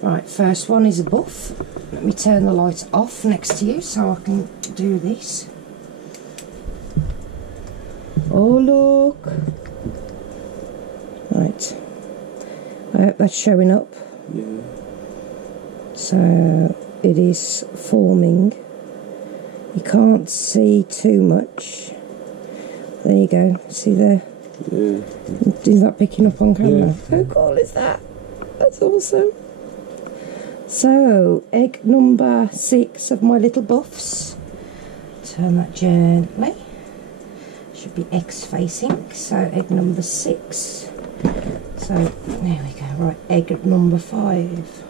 Right, first one is a buff. Let me turn the light off next to you so I can do this. Oh look! Right, I hope that's showing up. Yeah. So it is forming. You can't see too much. There you go, see there? Yeah. Is that picking up on camera? Yeah. How cool is that? That's awesome. So, egg number 6 of my little buffs. Turn that gently. Should be X facing. So, egg number 6. So, there we go. Right, egg number 5.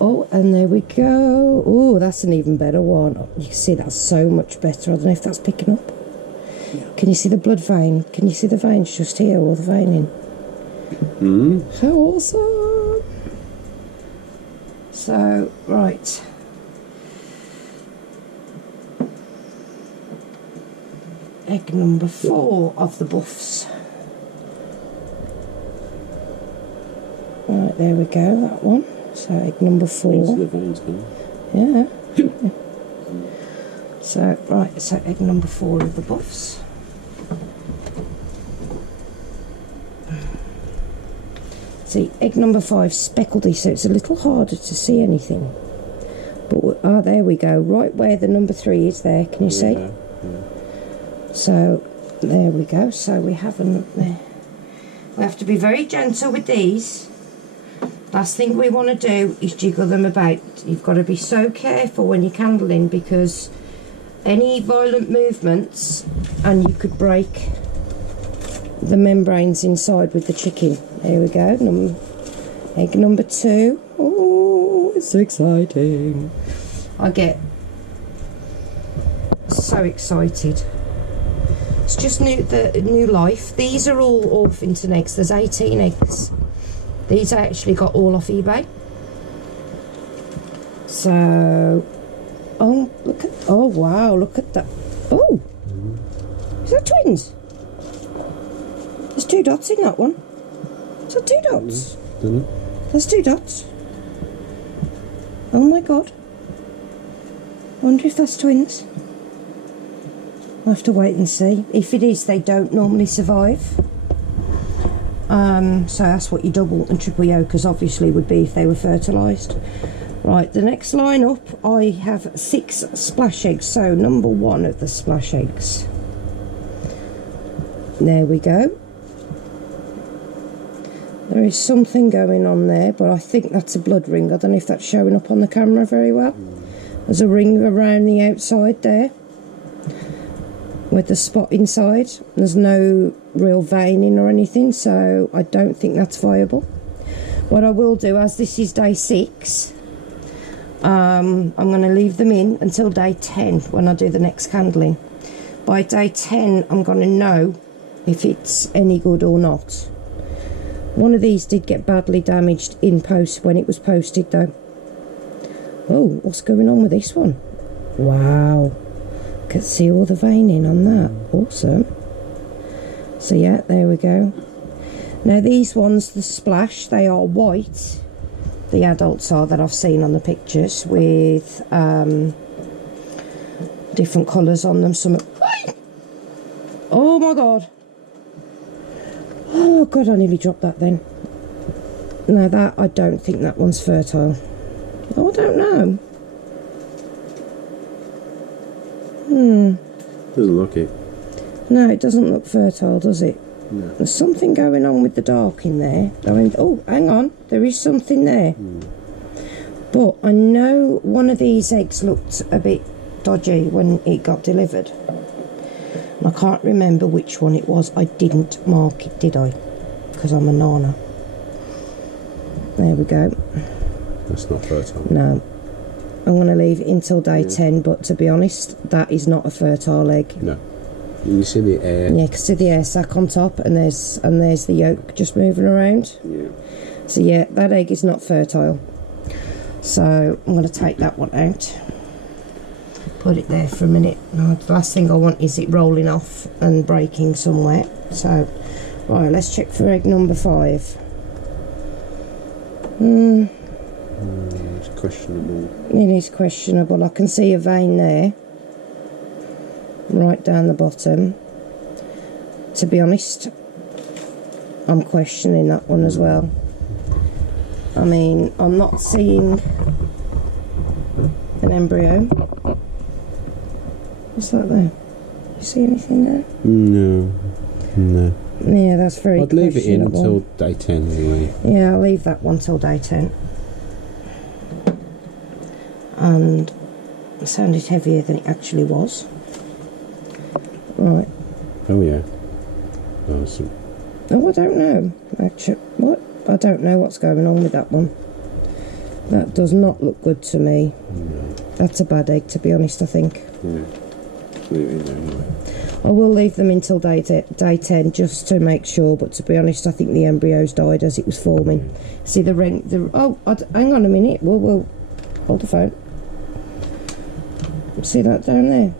Oh, and there we go. Oh, that's an even better one. You can see that's so much better. I don't know if that's picking up. Yeah. Can you see the blood vein? Can you see the veins just here, or the veining? How awesome! So, right. Egg number 4 of the buffs. Right, there we go, that one. So, egg number 4. The veins gone. Yeah. So, right, so egg number 4 of the buffs. See, egg number 5 speckledy, so it's a little harder to see anything. But oh, there we go, right where the number 3 is there. Can you see? Yeah. So there we go. So we have them there. We have to be very gentle with these. Last thing we want to do is jiggle them about. You've got to be so careful when you're candling, because any violent movements and you could break the membranes inside with the chicken. There we go, egg number 2. Oh, it's exciting. I get so excited. It's just new life. These are all Orpington eggs. There's 18 eggs. These I actually got all off eBay. So, oh, look at, oh wow, look at that. Oh, is that twins? There's 2 dots in that one. Is that 2 dots? There's 2 dots. Oh my god. I wonder if that's twins. I'll have to wait and see. If it is, they don't normally survive. So that's what your double and triple yolkers obviously would be if they were fertilised. Right, the next line up, I have 6 splash eggs. So number 1 of the splash eggs. There we go. There is something going on there, but I think that's a blood ring. I don't know if that's showing up on the camera very well. There's a ring around the outside there with the spot inside. There's no real veining or anything, so I don't think that's viable. What I will do, as this is day 6, I'm going to leave them in until day 10 when I do the next candling. By day 10 I'm going to know if it's any good or not. One of these did get badly damaged in post when it was posted though. Oh, what's going on with this one? Wow, can see all the veining on that. Awesome. So yeah, there we go. Now these ones, the splash, they are white. The adults are, that I've seen on the pictures, with different colours on them. Some. Oh my god. Oh god, I nearly dropped that then. No, that, I don't think that one's fertile. Oh, I don't know. Doesn't look it. No, it doesn't look fertile, does it? No. There's something going on with the dark in there. I mean, oh, hang on, there is something there. But I know one of these eggs looked a bit dodgy when it got delivered. I can't remember which one it was. I didn't mark it, did I? Because I'm a nana. There we go. That's not fertile. No. I'm going to leave it until day 10, but to be honest, that is not a fertile egg. No. You see the air? Yeah, you can see the air sac on top, and there's the yolk just moving around. Yeah. So yeah, that egg is not fertile. So I'm going to take that one out. Put it there for a minute. Now, the last thing I want is it rolling off and breaking somewhere. So, right, let's check for egg number 5. questionable. It is questionable. I can see a vein there, right down the bottom. To be honest, I'm questioning that one as well. I mean, I'm not seeing an embryo. What's that there? You see anything there? No. Yeah, that's very I'd leave it in questionable. until day 10 anyway. Yeah, I'll leave that one till day 10. And it sounded heavier than it actually was. Right. Oh yeah. Awesome. Oh, I don't know. Actually, what? I don't know what's going on with that one. That does not look good to me. No. That's a bad egg, to be honest, I think. Yeah. Leave it in there anyway. I will leave them until day 10 just to make sure, but to be honest, I think the embryos died as it was forming. See the ring? Hang on a minute. We'll hold the phone. See that down there?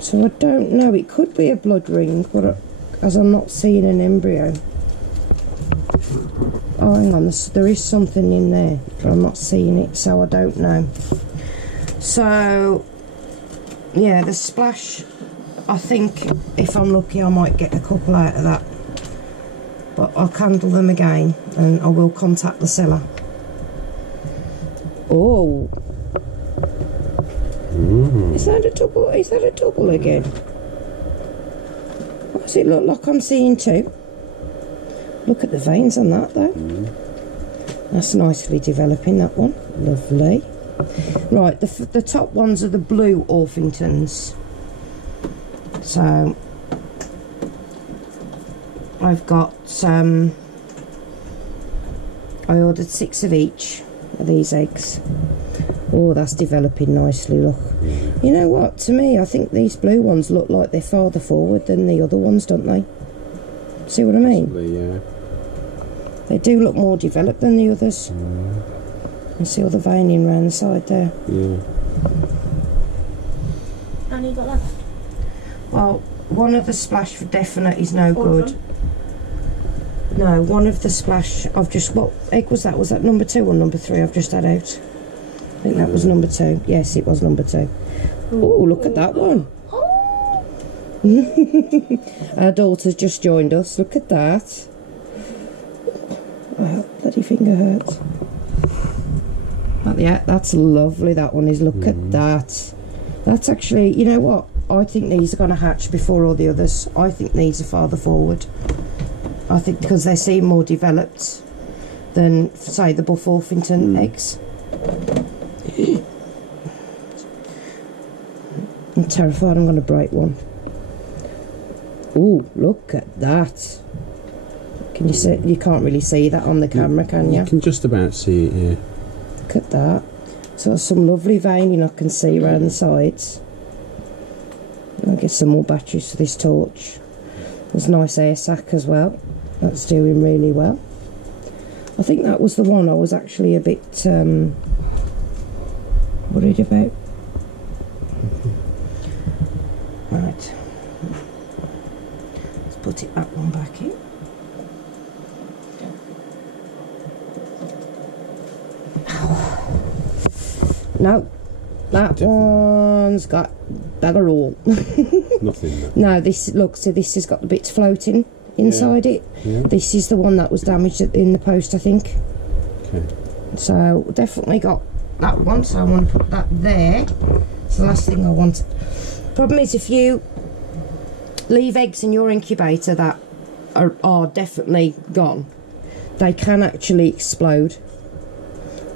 So I don't know. It could be a blood ring, but as I'm not seeing an embryo. Oh, hang on. There is something in there, but I'm not seeing it, so I don't know. So, yeah, the splash, I think if I'm lucky I might get a couple out of that. But I'll candle them again and I will contact the seller. Oh. Is that a double? Is that a double again? What does it look like I'm seeing two? Look at the veins on that though. That's nicely developing, that one. Lovely. Right, the top ones are the blue Orpingtons. So I've got I ordered 6 of each of these eggs. Oh, that's developing nicely, look. You know what, to me I think these blue ones look like they're farther forward than the other ones, don't they? See what I mean? Possibly, yeah. They do look more developed than the others. You see all the veining around the side there. Yeah. And you got left? Well, one of the splash for definite is no good. No, one of the splash, I've just, what egg was that? Was that number 2 or number 3 I've just had out? I think that was number 2. Yes, it was number 2. Oh, look at that one. Our daughter's just joined us. Look at that. Oh, bloody finger hurts. Yeah, that's lovely, that one is. Look at that. That's actually, you know what? I think these are going to hatch before all the others. I think these are farther forward. I think because they seem more developed than, say, the buff Orpington eggs. I'm terrified I'm going to break one. Ooh, look at that. Can you see? You can't really see that on the camera, can you? You can just about see it, yeah. Look at that. So there's some lovely veining I can see around the sides. I'll get some more batteries for this torch. There's a nice air sac as well. That's doing really well. I think that was the one I was actually a bit worried about. Right. Let's put it that one back in. No, that one's got bugger all. Nothing there. No, this, look, so this has got the bits floating inside it. Yeah. This is the one that was damaged in the post, I think. Okay. So definitely got that one, so I want to put that there. It's the last thing I want. Problem is, if you leave eggs in your incubator that are definitely gone, they can actually explode.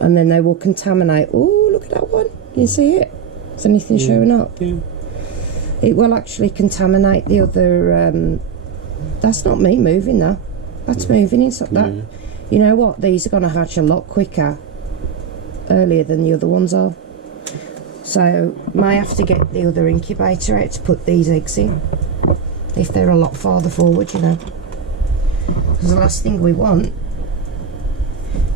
And then they will contaminate. Oh, look at that one. Can you see it? Is anything showing up? Yeah. It will actually contaminate the other. That's not me moving though. That's moving inside that. Yeah. You know what? These are going to hatch a lot quicker, earlier than the other ones are. So may have to get the other incubator out to put these eggs in, if they're a lot farther forward, you know. Because the last thing we want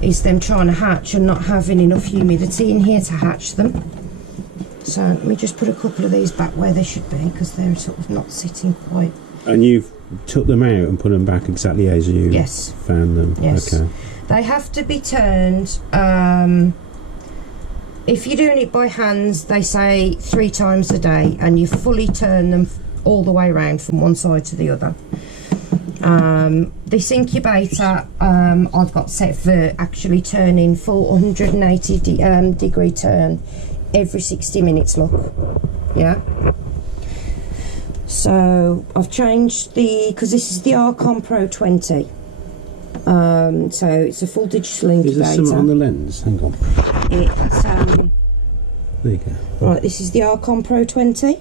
is them trying to hatch and not having enough humidity in here to hatch them. So let me just put a couple of these back where they should be, because they're sort of not sitting quite And you've took them out and put them back exactly as you Yes. found them? Yes. Okay. They have to be turned, if you're doing it by hands, they say 3 times a day, and you fully turn them all the way around from one side to the other. This incubator I've got set for actually turning 480 degree turn every 60 minutes, look. Yeah. So I've changed because this is the Rcom Pro 20. So it's a full digital incubator. Is there something on the lens? Hang on. It's There you go. right, this is the Rcom Pro 20.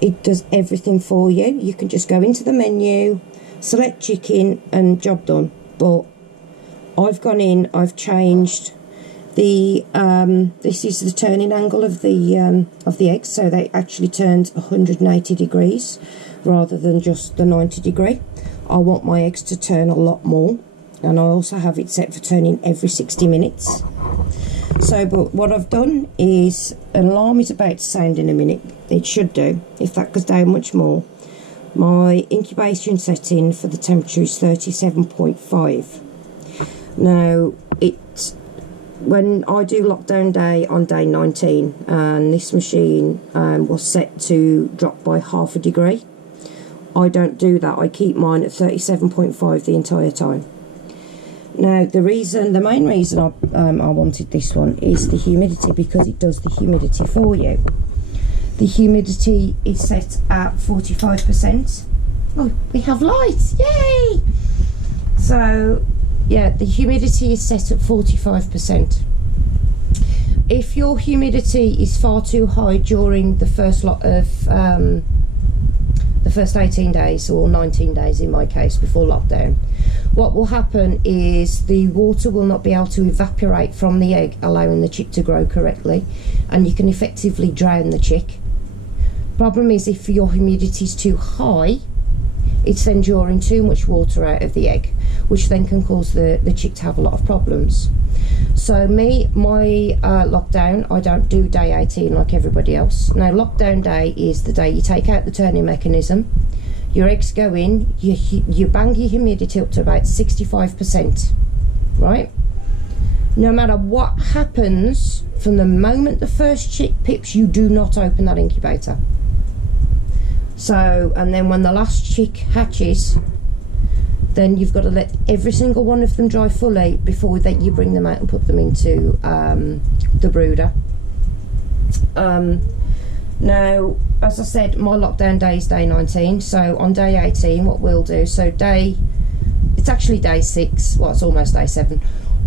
It does everything for you. You can just go into the menu, select chicken, and job done. But I've gone in, I've changed the this is the turning angle of the eggs, so they actually turned 180 degrees rather than just the 90 degree. I want my eggs to turn a lot more, and I also have it set for turning every 60 minutes. So, but what I've done is, an alarm is about to sound in a minute. It should do. If that goes down much more, my incubation setting for the temperature is 37.5. Now, when I do lockdown day on day 19, and this machine was set to drop by half a degree, I don't do that. I keep mine at 37.5 the entire time. Now, the main reason I wanted this one is the humidity, because it does the humidity for you. The humidity is set at 45%. Oh, we have lights! Yay! So, yeah, the humidity is set at 45%. If your humidity is far too high during the first lot of the first 18 days, or 19 days in my case, before lockdown, what will happen is the water will not be able to evaporate from the egg, allowing the chick to grow correctly, and you can effectively drown the chick. Problem is, if your humidity is too high, it's then drawing too much water out of the egg, which then can cause the chick to have a lot of problems. So my lockdown, I don't do day 18 like everybody else. Now, lockdown day is the day you take out the turning mechanism, your eggs go in, you bang your humidity up to about 65%, right? No matter what happens, from the moment the first chick pips, you do not open that incubator. So, and then when the last chick hatches, then you've got to let every single one of them dry fully before you bring them out and put them into the brooder. Now, as I said, my lockdown day is day 19, so on day 18 what we'll do, it's actually day 6, well, it's almost day 7,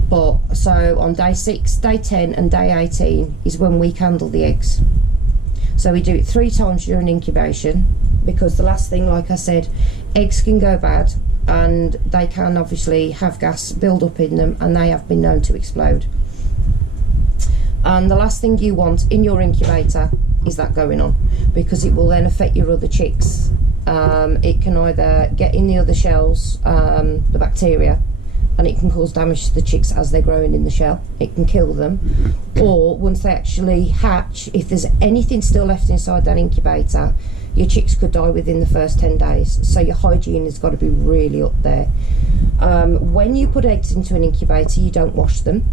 but so on day 6, day 10 and day 18 is when we candle the eggs. So we do it 3 times during incubation, because the last thing, like I said, eggs can go bad, and they can obviously have gas build up in them, and they have been known to explode. And the last thing you want in your incubator is that going on, because it will then affect your other chicks. It can either get in the other shells, the bacteria, and it can cause damage to the chicks as they're growing in the shell. It can kill them. Or once they actually hatch, if there's anything still left inside that incubator, your chicks could die within the first 10 days. So your hygiene has got to be really up there. When you put eggs into an incubator, you don't wash them.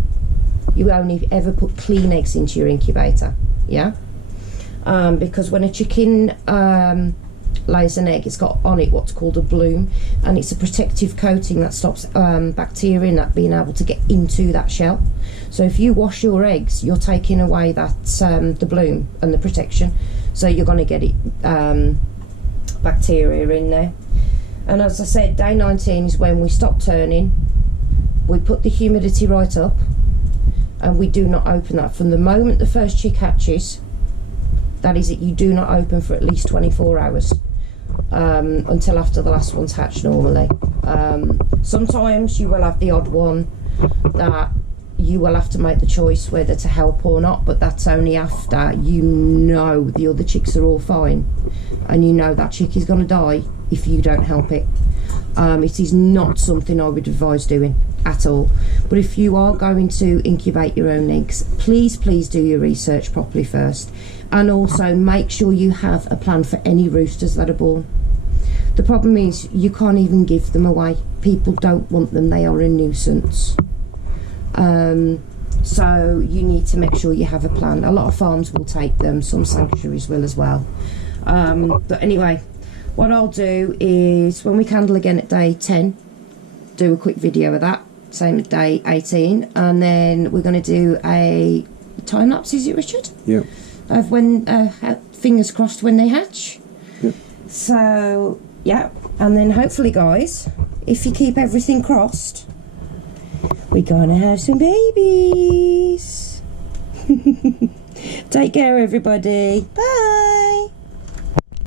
You only ever put clean eggs into your incubator, yeah? Because when a chicken lays an egg, it's got on it what's called a bloom, and it's a protective coating that stops bacteria not being able to get into that shell. So if you wash your eggs, you're taking away that the bloom and the protection, so you're going to get it bacteria in there. And as I said, day 19 is when we stop turning, we put the humidity right up, and we do not open that. From the moment the first chick hatches, that is it, you do not open for at least 24 hours. Until after the last one's hatched normally. Sometimes you will have the odd one that you will have to make the choice whether to help or not, but that's only after you know the other chicks are all fine, and you know that chick is going to die if you don't help it. It is not something I would advise doing at all. But if you are going to incubate your own eggs, please do your research properly first, and also make sure you have a plan for any roosters that are born. The problem is you can't even give them away. People don't want them, they are a nuisance. So you need to make sure you have a plan. A lot of farms will take them, some sanctuaries will as well. But anyway, what I'll do is when we candle again at day 10, do a quick video of that, same as day 18, and then we're going to do a time lapse, is it, Richard? Yeah. Of when, fingers crossed, when they hatch. Yep. So, yeah, and then hopefully, guys, if you keep everything crossed, we're gonna have some babies. Take care, everybody. Bye.